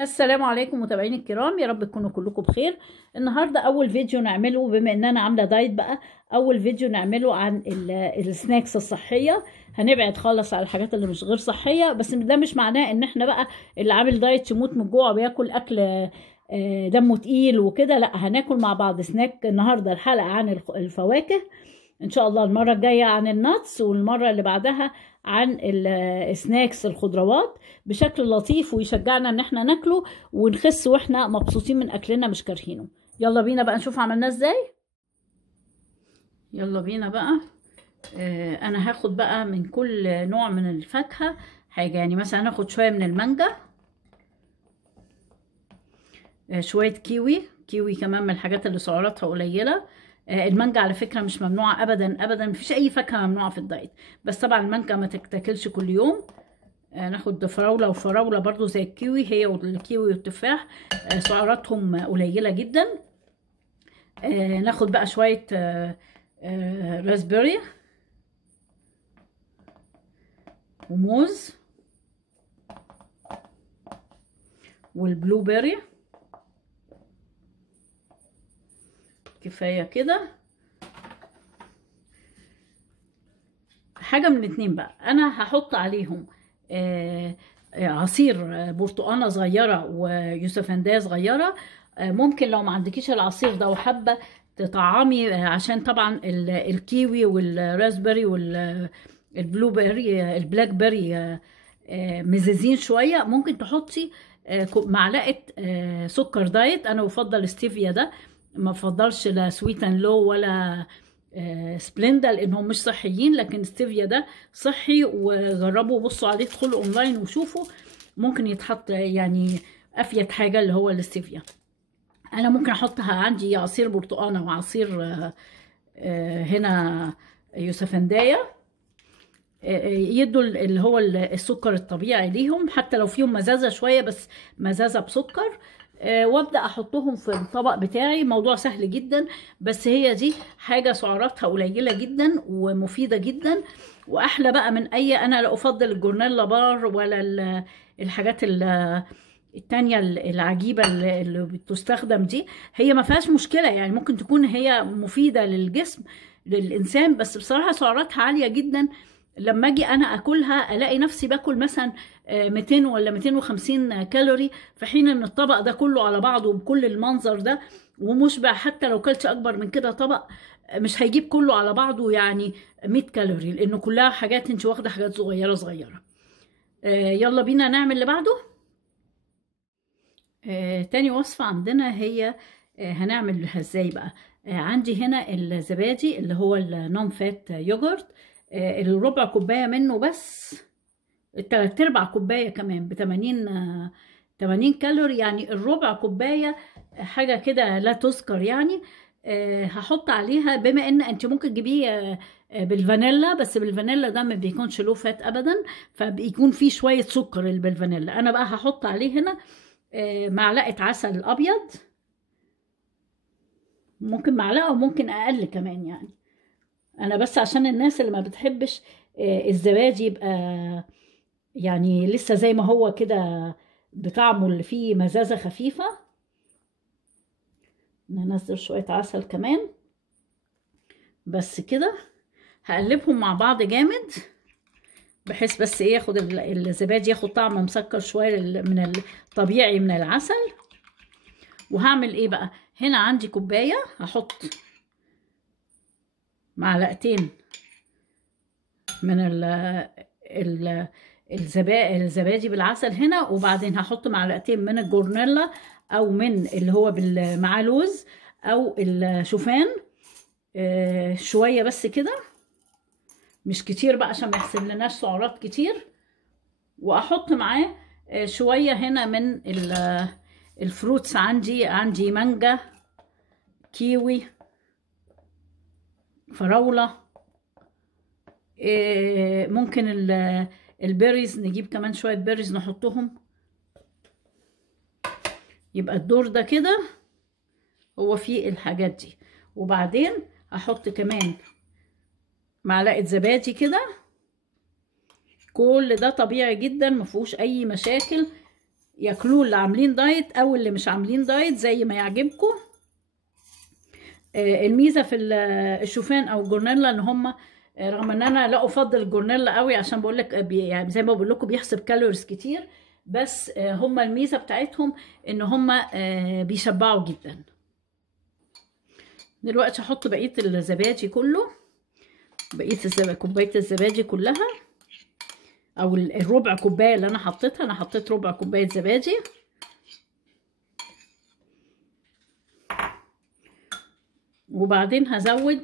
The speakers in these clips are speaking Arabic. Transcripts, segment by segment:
السلام عليكم متابعيني الكرام، يا رب تكونوا كلكم بخير. النهارده اول فيديو نعمله، بما ان انا عامله دايت بقى، اول فيديو نعمله عن السناكس الصحيه. هنبعد خالص على الحاجات اللي مش غير صحيه، بس ده مش معناه ان احنا بقى اللي عامل دايت يموت من الجوع وياكل اكل دمه تقيل وكده. لا، هناكل مع بعض سناك. النهارده الحلقه عن الفواكه، ان شاء الله المره الجايه عن الناتس، والمره اللي بعدها عن السناكس الخضروات، بشكل لطيف ويشجعنا ان احنا ناكله ونخس واحنا مبسوطين من اكلنا مش كارهينه. يلا بينا بقى نشوف عملناه ازاي. يلا بينا بقى. انا هاخد بقى من كل نوع من الفاكهه حاجه، يعني مثلا هاخد شويه من المانجا، شويه كيوي كمان من الحاجات اللي سعراتها قليله. المانجا على فكره مش ممنوعه ابدا ابدا، مفيش اي فاكهه ممنوعه في الدايت، بس طبعا المانجا ما تتاكلش كل يوم. ناخد فراولة، وفراولة برضو زي الكيوي، هي والكيوي والتفاح سعراتهم قليلة جدا. ناخد بقى شوية راسبيري وموز والبلو بيري. كفاية كده. حاجة من الاتنين بقى، انا هحط عليهم عصير برتقانة صغيرة ويوسفندية صغيرة. ممكن لو ما عندكيش العصير ده وحابة تطعمي، عشان طبعا الكيوي والراسبيري والبلو بيري البلاك بيري مززين شوية، ممكن تحطي معلقة سكر دايت. انا بفضل ستيفيا ده، ما بفضلش لا سويت اند لو ولا سبلندا لانهم مش صحيين، لكن ستيفيا ده صحي. وجربوا بصوا عليه، ادخلوا اونلاين وشوفوا، ممكن يتحط يعني افيد حاجه اللي هو الستيفيا. انا ممكن احطها عندي عصير برتقانه وعصير هنا يوسفندايه، يدوا اللي هو السكر الطبيعي ليهم، حتى لو فيهم مزازه شويه بس مزازه بسكر. وابدا احطهم في الطبق بتاعي. موضوع سهل جدا، بس هي دي حاجه سعراتها قليله جدا ومفيده جدا، واحلى بقى من اي. انا لا افضل الجورنيلا بار ولا الحاجات التانية العجيبة اللي بتستخدم دي. هي ما فيهاش مشكلة، يعني ممكن تكون هي مفيدة للجسم للإنسان، بس بصراحة سعراتها عالية جدا. لما اجي انا اكلها الاقي نفسي باكل مثلا 200 ولا 250 كالوري، في حين ان الطبق ده كله على بعضه بكل المنظر ده ومشبع. حتى لو كلت اكبر من كده طبق مش هيجيب كله على بعضه يعني 100 كالوري، لانه كلها حاجات انت واخده حاجات صغيره صغيره. يلا بينا نعمل اللي بعده. تاني وصفه عندنا هي هنعملها ازاي بقى. عندي هنا الزبادي اللي هو النون فات يوجورت، الربع كوبايه منه بس، التلات ارباع كوبايه كمان ب 80 كالوري، يعني الربع كوبايه حاجه كده لا تذكر يعني. هحط عليها، بما ان انت ممكن تجيبيه بالفانيلا، بس بالفانيلا ده ما بيكونش له فات ابدا، فبيكون فيه شويه سكر اللي بالفانيلا. انا بقى هحط عليه هنا معلقه عسل ابيض، ممكن معلقه وممكن اقل كمان يعني. انا بس عشان الناس اللي ما بتحبش الزبادي يبقى يعني لسه زي ما هو كده بطعمه اللي فيه مزازة خفيفة، ننزل شوية عسل كمان. بس كده هقلبهم مع بعض جامد، بحيث بس ايه، ياخد الزبادي ياخد طعم مسكر شوية من الطبيعي من العسل. وهعمل ايه بقى، هنا عندي كوباية هحط معلقتين من الزبادي بالعسل هنا، وبعدين هحط معلقتين من الجورنيلا او من اللي هو مع لوز او الشوفان، شويه بس كده، مش كتير بقى عشان ما يحسب لناش سعرات كتير. واحط معاه شويه هنا من الفروتس. عندي مانجا، كيوي، فراوله، ممكن البيريز، نجيب كمان شويه بيريز نحطهم. يبقى الدور ده كده هو فيه الحاجات دي. وبعدين هحط كمان معلقه زبادي كده. كل ده طبيعي جدا، ما فيهوش اي مشاكل. ياكلوه اللي عاملين دايت او اللي مش عاملين دايت زي ما يعجبكم. الميزه في الشوفان او الجورنيلا ان هم رغم ان انا لا افضل الجورنيلا قوي عشان بقول لك يعني زي ما بقول لكم بيحسب كالوريز كتير، بس هم الميزه بتاعتهم ان هم بيشبعوا جدا. دلوقتي هحط بقيه الزبادي كله، بقيه كوبايه الزبادي كلها او الربع كوبايه اللي انا حطيتها. انا حطيت ربع كوبايه زبادي، وبعدين هزود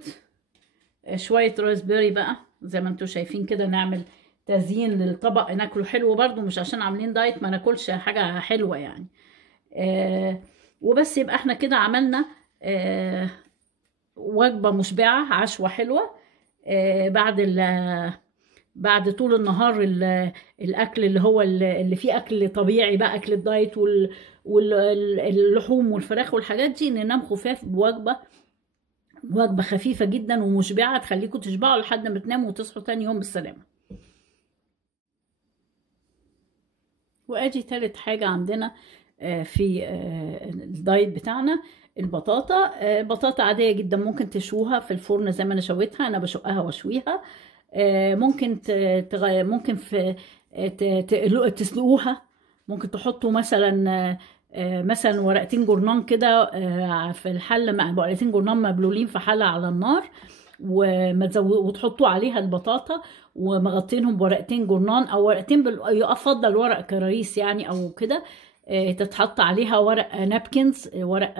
شويه راسبيري بقى زي ما انتم شايفين كده، نعمل تزيين للطبق ناكله حلو برضو، مش عشان عاملين دايت ما ناكلش حاجه حلوه يعني. وبس يبقى احنا كده عملنا وجبه مشبعه، عشوه حلوه بعد طول النهار الاكل اللي هو اللي فيه اكل طبيعي بقى، اكل الدايت واللحوم والفراخ والحاجات دي، ننام خفاف بوجبه خفيفه جدا ومشبعه تخليكم تشبعوا لحد ما تناموا وتصحوا تاني يوم بالسلامه. وادي تالت حاجه عندنا في الدايت بتاعنا البطاطا. بطاطا عاديه جدا ممكن تشوها في الفرن زي ما انا شويتها، انا بشقها واشويها. ممكن ممكن تسلقوها، ممكن تحطوا مثلا ورقتين جورنان كده في الحله، مع ورقتين جورنان مبلولين في حله على النار، وتحطوا عليها البطاطا ومغطينهم بورقتين جورنان او ورقتين يفضل ورق كراريس يعني او كده. تتحط عليها ورق نابكنز، ورق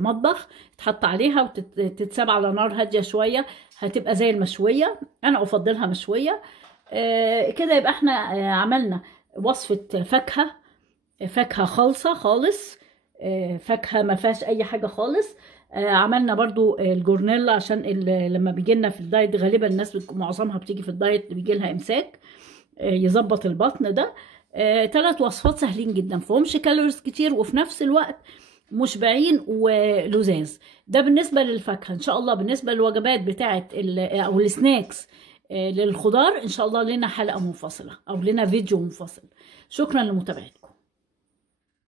مطبخ، تحط عليها وتتساب على نار هاديه شويه، هتبقى زي المشويه. انا افضلها مشويه. كده يبقى احنا عملنا وصفه فاكهه خالصه خالص، فاكهه ما فيهاش اي حاجه خالص. عملنا برضو الجورنيلا عشان لما بيجي لنا في الدايت غالبا الناس معظمها بتيجي في الدايت بيجي لها امساك، يظبط البطن ده. 3 وصفات سهلين جدا، فيهمش كالوريز كتير وفي نفس الوقت مشبعين ولذاذ. ده بالنسبه للفاكهه. ان شاء الله بالنسبه للوجبات بتاعه او السناكس للخضار ان شاء الله لنا حلقه منفصله او لنا فيديو منفصل. شكرا لمتابعتكم.